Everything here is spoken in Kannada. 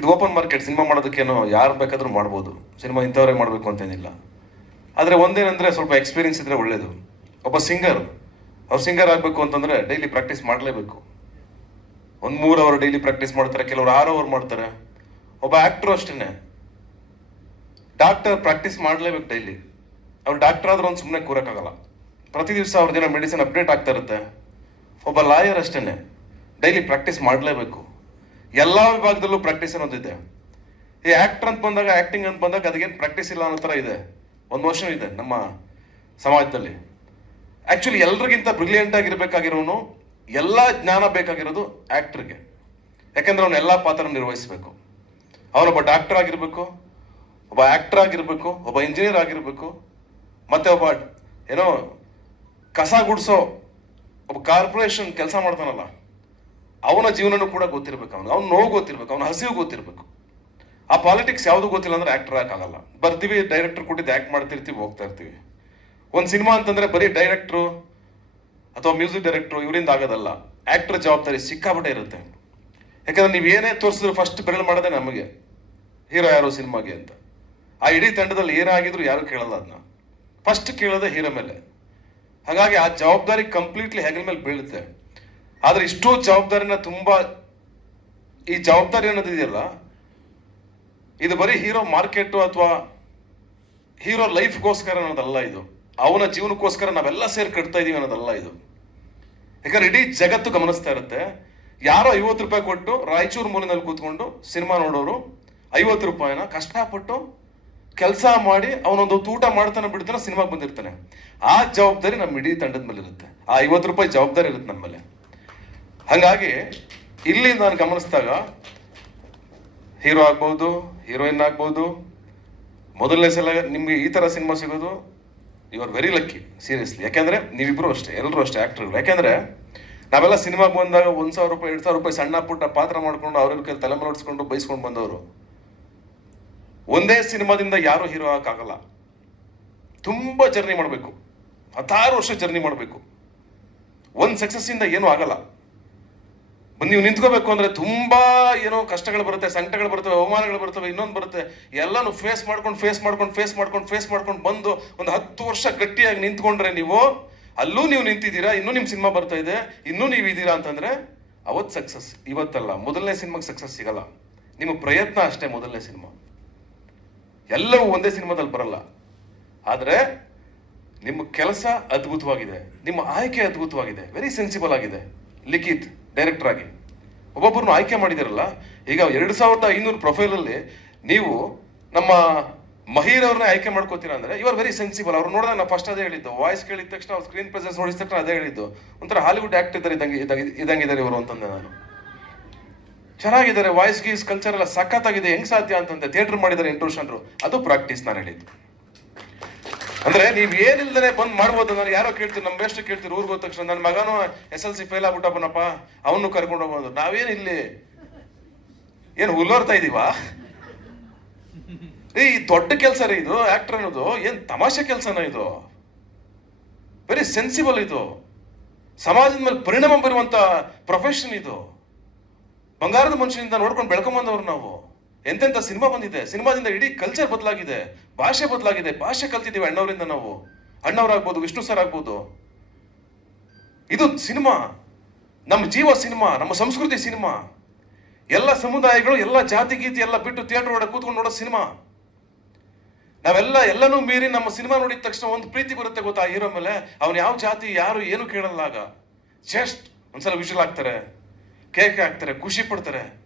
ಇದು ಓಪನ್ ಮಾರ್ಕೆಟ್, ಸಿನಿಮಾ ಮಾಡೋದಕ್ಕೇನೋ ಯಾರು ಬೇಕಾದರೂ ಮಾಡ್ಬೋದು. ಸಿನಿಮಾ ಇಂಥವ್ರೇ ಮಾಡಬೇಕು ಅಂತೇನಿಲ್ಲ. ಆದರೆ ಒಂದೇನೆಂದರೆ ಸ್ವಲ್ಪ ಎಕ್ಸ್ಪೀರಿಯನ್ಸ್ ಇದ್ದರೆ ಒಳ್ಳೆಯದು ಒಬ್ಬ ಸಿಂಗರ್ ಅವ್ರು ಸಿಂಗರ್ ಆಗಬೇಕು ಅಂತಂದರೆ ಡೈಲಿ ಪ್ರಾಕ್ಟೀಸ್ ಮಾಡಲೇಬೇಕು. ಒಂದು ಮೂರು ಅವರ್ ಡೈಲಿ ಪ್ರಾಕ್ಟೀಸ್ ಮಾಡ್ತಾರೆ, ಕೆಲವರು ಆರು ಅವರ್ ಮಾಡ್ತಾರೆ. ಒಬ್ಬ ಆ್ಯಕ್ಟ್ರು ಅಷ್ಟೇ ಡಾಕ್ಟರ್ ಪ್ರಾಕ್ಟೀಸ್ ಮಾಡಲೇಬೇಕು ಡೈಲಿ ಅವ್ರು ಡಾಕ್ಟರ್ ಆದರೂ ಒಂದು ಸುಮ್ಮನೆ ಕೂರೋಕ್ಕಾಗಲ್ಲ. ಪ್ರತಿ ದಿವಸ ಅವ್ರ ದಿನ ಮೆಡಿಸಿನ್ ಅಪ್ಡೇಟ್ ಆಗ್ತಾ ಇರುತ್ತೆ. ಒಬ್ಬ ಲಾಯರ್ ಅಷ್ಟೇ ಡೈಲಿ ಪ್ರಾಕ್ಟೀಸ್ ಮಾಡಲೇಬೇಕು. ಎಲ್ಲ ವಿಭಾಗದಲ್ಲೂ ಪ್ರಾಕ್ಟೀಸ್ ಅನ್ನೋದಿದೆ ಈ ಆಕ್ಟರ್ ಅಂತ ಬಂದಾಗ ಆ್ಯಕ್ಟಿಂಗ್ ಅಂತ ಬಂದಾಗ ಅದಕ್ಕೇನು ಪ್ರಾಕ್ಟೀಸ್ ಇಲ್ಲ ಅನ್ನೋ ಥರ ಇದೆ. ಒಂದು ವರ್ಷ ಇದೆ ನಮ್ಮ ಸಮಾಜದಲ್ಲಿ. ಆ್ಯಕ್ಚುಲಿ ಎಲ್ರಿಗಿಂತ ಬ್ರಿಲಿಯಂಟ್ ಆಗಿರಬೇಕಾಗಿರೋನು ಎಲ್ಲ ಜ್ಞಾನ ಬೇಕಾಗಿರೋದು ಆ್ಯಕ್ಟ್ರಿಗೆ ಯಾಕಂದ್ರೆ ಅವನು ಎಲ್ಲ ಪಾತ್ರ ನಿರ್ವಹಿಸಬೇಕು. ಅವನೊಬ್ಬ ಡಾಕ್ಟರ್ ಆಗಿರಬೇಕು, ಒಬ್ಬ ಆ್ಯಕ್ಟರ್ ಆಗಿರಬೇಕು, ಒಬ್ಬ ಇಂಜಿನಿಯರ್ ಆಗಿರಬೇಕು, ಮತ್ತೆ ಒಬ್ಬ ಏನೋ ಕಸ ಗುಡಿಸೋ, ಒಬ್ಬ ಕಾರ್ಪೊರೇಷನ್ ಕೆಲಸ ಮಾಡ್ತಾನಲ್ಲ. ಅವನ ಜೀವನನೂ ಕೂಡ ಗೊತ್ತಿರ್ಬೇಕು ಅವನು ಅವ್ನ ನೋವು ಗೊತ್ತಿರ್ಬೇಕು, ಅವನ ಹಸಿವು ಗೊತ್ತಿರ್ಬೇಕು. ಆ ಪಾಲಿಟಿಕ್ಸ್ ಯಾವುದು ಗೊತ್ತಿಲ್ಲ ಅಂದ್ರೆ ಆಕ್ಟರ್ ಆಗಲ್ಲ ಬರ್ತೀವಿ ಡೈರೆಕ್ಟರ್ ಕೊಟ್ಟಿದ್ದು ಆಕ್ಟ್ ಮಾಡ್ತಿರ್ತೀವಿ, ಹೋಗ್ತಾ ಇರ್ತೀವಿ. ಒಂದು ಸಿನಿಮಾ ಅಂತಂದ್ರೆ ಬರೀ ಡೈರೆಕ್ಟ್ರು ಅಥವಾ ಮ್ಯೂಸಿಕ್ ಡೈರೆಕ್ಟ್ರು ಇವರಿಂದ ಆಗೋದಲ್ಲ. ಆಕ್ಟರ್ ಜವಾಬ್ದಾರಿ ಸಿಕ್ಕಾಪಟ್ಟೆ ಇರುತ್ತೆ. ಯಾಕಂದ್ರೆ ನೀವು ಏನೇ ತೋರಿಸಿದ್ರು ಫಸ್ಟ್ ಬೆರಳು ಮಾಡೋದೇ ನಮಗೆ. ಹೀರೋ ಯಾರೋ ಸಿನಿಮಾಗೆ ಅಂತ. ಆ ಇಡೀ ತಂಡದಲ್ಲಿ ಏನೇ ಆಗಿದ್ರು ಯಾರು ಕೇಳಲ್ಲ ಅದನ್ನ ಫಸ್ಟ್ ಕೇಳೋದೇ ಹೀರೋ ಮೇಲೆ. ಹಾಗಾಗಿ ಆ ಜವಾಬ್ದಾರಿ ಕಂಪ್ಲೀಟ್ಲಿ ಹೆಗಲ ಮೇಲೆ ಬೀಳುತ್ತೆ. ಆದ್ರೆ ಇಷ್ಟೋ ಜವಾಬ್ದಾರಿನ ತುಂಬ ಈ ಜವಾಬ್ದಾರಿ ಅನ್ನೋದಿದೆಯಲ್ಲ ಇದು ಬರೀ ಹೀರೋ ಮಾರ್ಕೆಟ್ ಅಥವಾ ಹೀರೋ ಲೈಫ್ಗೋಸ್ಕರ ಅನ್ನೋದಲ್ಲ ಇದು. ಅವನ ಜೀವನಕ್ಕೋಸ್ಕರ ನಾವೆಲ್ಲ ಸೇರಿ ಕಟ್ತಾ ಇದೀವಿ ಅನ್ನೋದಲ್ಲ ಇದು. ಯಾಕಂದ್ರೆ ಇಡೀ ಜಗತ್ತು ಗಮನಿಸ್ತಾ ಇರುತ್ತೆ. ಯಾರೋ ಐವತ್ತು ರೂಪಾಯಿ ಕೊಟ್ಟು ರಾಯಚೂರು ಮೂಲಿನಲ್ಲಿ ಕೂತ್ಕೊಂಡು ಸಿನಿಮಾ ನೋಡೋರು ಐವತ್ತು ರೂಪಾಯಿನ ಕಷ್ಟಪಟ್ಟು ಕೆಲಸ ಮಾಡಿ ಅವನೊಂದು ಊಟ ಮಾಡ್ತಾನೆ ಬಿಡ್ತಾನೆ ಸಿನಿಮಾಗೆ ಬಂದಿರ್ತಾನೆ. ಆ ಜವಾಬ್ದಾರಿ ನಮ್ಮ ಇಡೀ ತಂಡದ ಮೇಲೆ ಇರುತ್ತೆ ಆ ಐವತ್ತು ರೂಪಾಯಿ ಜವಾಬ್ದಾರಿ ಇರುತ್ತೆ ನಮ್ಮ ಮೇಲೆ. ಹಾಗಾಗಿ ಇಲ್ಲಿ ನಾನು ಗಮನಿಸಿದಾಗ ಹೀರೋ ಆಗ್ಬೋದು, ಹೀರೋಯಿನ್ ಆಗ್ಬೋದು, ಮೊದಲನೇ ಸಲ ನಿಮಗೆ ಈ ತರ ಸಿನಿಮಾ ಸಿಗೋದು you are very lucky seriously ಯಾಕೆಂದರೆ ನೀವಿಬ್ರು ಅಷ್ಟೇ ಎಲ್ಲರೂ ಅಷ್ಟೇ ಆಕ್ಟರ್ಗಳು ಯಾಕೆಂದರೆ ನಾವೆಲ್ಲ ಸಿನಿಮಾಗೆ ಬಂದಾಗ ಒಂದ್ ಸಾವಿರ ರೂಪಾಯಿ, ಎರಡ್ ಸಾವಿರ ರೂಪಾಯಿ ಸಣ್ಣ ಪುಟ್ಟ ಪಾತ್ರ ಮಾಡ್ಕೊಂಡು ಅವ್ರ ಕೈ ತಲೆ ಹೊಡ್ಸ್ಕೊಂಡು ಬೈಸ್ಕೊಂಡು ಬಂದವರು. ಒಂದೇ ಸಿನಿಮಾದಿಂದ ಯಾರು ಹೀರೋ ಆಗಕ್ಕಾಗಲ್ಲ. ತುಂಬಾ ಜರ್ನಿ ಮಾಡಬೇಕು. ಹತ್ತಾರು ವರ್ಷ ಜರ್ನಿ ಮಾಡಬೇಕು. ಒಂದು ಸಕ್ಸಸ್ ಇಂದ ಏನೂ ಆಗಲ್ಲ. ನೀವು ನಿಂತ್ಕೋಬೇಕು ಅಂದ್ರೆ ತುಂಬಾ ಏನೋ ಕಷ್ಟಗಳು ಬರುತ್ತೆ, ಸಂಕಟಗಳು ಬರ್ತವೆ, ಅವಮಾನಗಳು ಬರ್ತವೆ, ಇನ್ನೊಂದು ಬರುತ್ತೆ. ಎಲ್ಲಾನು ಫೇಸ್ ಮಾಡ್ಕೊಂಡು ಫೇಸ್ ಮಾಡ್ಕೊಂಡು ಫೇಸ್ ಮಾಡ್ಕೊಂಡು ಫೇಸ್ ಮಾಡ್ಕೊಂಡು ಬಂದು ಒಂದು ಹತ್ತು ವರ್ಷ ಗಟ್ಟಿಯಾಗಿ ನಿಂತ್ಕೊಂಡ್ರೆ ನೀವು, ಅಲ್ಲೂ ನೀವು ನಿಂತಿದ್ದೀರಾ, ಇನ್ನೂ ನಿಮ್ಮ ಸಿನಿಮಾ ಬರ್ತಾ ಇದೆ, ಇನ್ನೂ ನೀವು ಇದ್ದೀರಾ ಅಂತಂದ್ರೆ ಅವತ್ ಸಕ್ಸಸ್ ಇವತ್ತಲ್ಲ, ಮೊದಲನೇ ಸಿನಿಮಾಗೆ ಸಕ್ಸಸ್ ಸಿಗಲ್ಲ. ನಿಮ್ಮ ಪ್ರಯತ್ನ ಅಷ್ಟೇ ಮೊದಲನೇ ಸಿನಿಮಾ. ಎಲ್ಲವೂ ಒಂದೇ ಸಿನಿಮಾದಲ್ಲಿ ಬರಲ್ಲ. ಆದ್ರೆ ನಿಮ್ಮ ಕೆಲಸ ಅದ್ಭುತವಾಗಿದೆ, ನಿಮ್ಮ ಆಯ್ಕೆ ಅದ್ಭುತವಾಗಿದೆ ವೆರಿ ಸೆನ್ಸಿಬಲ್ ಆಗಿದೆ. ಲಿಖಿತ್ ಡೈರೆಕ್ಟರ್ ಆಗಿ. ಒಬ್ಬೊಬ್ಬರನ್ನು ಆಯ್ಕೆ ಮಾಡಿದಿರಲ್ಲ ಈಗ ಎರಡು ಸಾವಿರದ ಐನೂರು ಪ್ರೊಫೈಲ್ ಅಲ್ಲಿ ನೀವು ನಮ್ಮ ಮಹೀರ್ ಅವ್ರನ್ನ ಆಯ್ಕೆ ಮಾಡ್ಕೋತೀರಾ ಅಂದ್ರೆ ಇವರು ವೆರಿ ಸೆನ್ಸಿಬಲ್ ಅವ್ರು ನೋಡಿದಾಗ ನಾವು ಫಸ್ಟ್ ಅದೇ ಹೇಳಿದ್ದು. ವಾಯ್ಸ್ ಕೇಳಿದ ತಕ್ಷಣ ಅವ್ರು ಸ್ಕ್ರೀನ್ ಪ್ರೆಸೆನ್ಸ್ ನೋಡಿದ ತಕ್ಷಣ ಅದೇ ಹೇಳಿದ್ದು. ಒಂಥರ ಹಾಲಿವುಡ್ ಆಕ್ಟ್ ಇದ್ದಾರೆ ಇದಂಗೆ ಇದ್ದಂಗಿದ್ದಾರೆ ಇವರು ಅಂತಂದೆ ನಾನು. ಚೆನ್ನಾಗಿದ್ದಾರೆ. ವಾಯ್ಸ್ ಗೀಸ್ ಕಲ್ಚರ್ ಎಲ್ಲ ಸಖತ್ತಾಗಿದೆ. ಹೆಂಗ್ ಸಾಧ್ಯ ಅಂತಂದೆ. ಥಿಯೇಟರ್ ಮಾಡಿದ್ದಾರೆ ಇಂಟ್ರೂಷನ್ರು ಅದು ಪ್ರಾಕ್ಟೀಸ್ ನಾನು ಹೇಳಿದ್ದು. ಅಂದ್ರೆ ನೀವ್ ಏನಿಲ್ದೇನೆ ಬಂದ್ ಮಾಡ್ಬೋದು ನಾನು ಯಾರೋ ಕೇಳ್ತೀರಿ ನಮ್ಮ ಬೆಸ್ಟ್ ಕೇಳ್ತೀರಿ ಊರಿಗೆ ಹೋದ ತಕ್ಷಣ ನನ್ನ ಮಗನು ಎಸ್ ಎಲ್ ಸಿ ಫೇಲ್ ಆಗ್ಬಿಟ್ಟಪ್ಪನಪ್ಪ ಅವನು ಕರ್ಕೊಂಡು ಹೋಗ್ಬೋದು ನಾವೇನು ಇಲ್ಲಿ? ಏನು ಹುಲ್ಲೋರ್ತಾ ಇದೀವಾ? ಈ ದೊಡ್ಡ ಕೆಲಸ ರೀ ಇದು ಆಕ್ಟರ್ ಅನ್ನೋದು. ಏನ್ ತಮಾಷೆ ಕೆಲಸನ ಇದು? ವೆರಿ ಸೆನ್ಸಿಬಲ್ ಇದು. ಸಮಾಜದ ಮೇಲೆ ಪರಿಣಾಮ ಬರುವಂತ ಪ್ರೊಫೆಷನ್ ಇದು. ಬಂಗಾರದ ಮನುಷ್ಯನಿಂದ ನೋಡ್ಕೊಂಡು ಬೆಳ್ಕೊಂಬಂದವ್ರು ನಾವು. ಎಂತೆಂತ ಸಿನಿಮಾ ಬಂದಿದೆ? ಸಿನಿಮಾದಿಂದ ಇಡೀ ಕಲ್ಚರ್ ಬದಲಾಗಿದೆ. ಭಾಷೆ ಬದಲಾಗಿದೆ. ಭಾಷೆ ಕಲ್ತಿದ್ದೀವಿ ಅಣ್ಣವರಿಂದ ನಾವು. ಅಣ್ಣವರಾಗ್ಬೋದು, ವಿಷ್ಣು ಸರ್ ಆಗ್ಬೋದು. ಇದು ಸಿನಿಮಾ. ನಮ್ಮ ಜೀವ ಸಿನಿಮಾ, ನಮ್ಮ ಸಂಸ್ಕೃತಿ ಸಿನಿಮಾ. ಎಲ್ಲ ಸಮುದಾಯಗಳು, ಎಲ್ಲ ಜಾತಿ ಗೀತಿ ಎಲ್ಲ ಬಿಟ್ಟು ಥಿಯೇಟರ್ ಒಳಗೆ ಕೂತ್ಕೊಂಡು ನೋಡೋ ಸಿನಿಮಾ. ನಾವೆಲ್ಲ ಎಲ್ಲನೂ ಮೀರಿ ನಮ್ಮ ಸಿನಿಮಾ ನೋಡಿದ ತಕ್ಷಣ ಒಂದು ಪ್ರೀತಿ ಬರುತ್ತೆ ಗೊತ್ತಾ ಹೀರೋ ಮೇಲೆ? ಅವ್ನು ಯಾವ ಜಾತಿ, ಯಾರು, ಏನು ಕೇಳಲ್ಲ ಆಗ. ಜಸ್ಟ್ ಒಂದ್ಸಲ ವಿಷಲ್ ಆಗ್ತಾರೆ ಕೇಕ್ ಹಾಕ್ತಾರೆ, ಖುಷಿ ಪಡ್ತಾರೆ.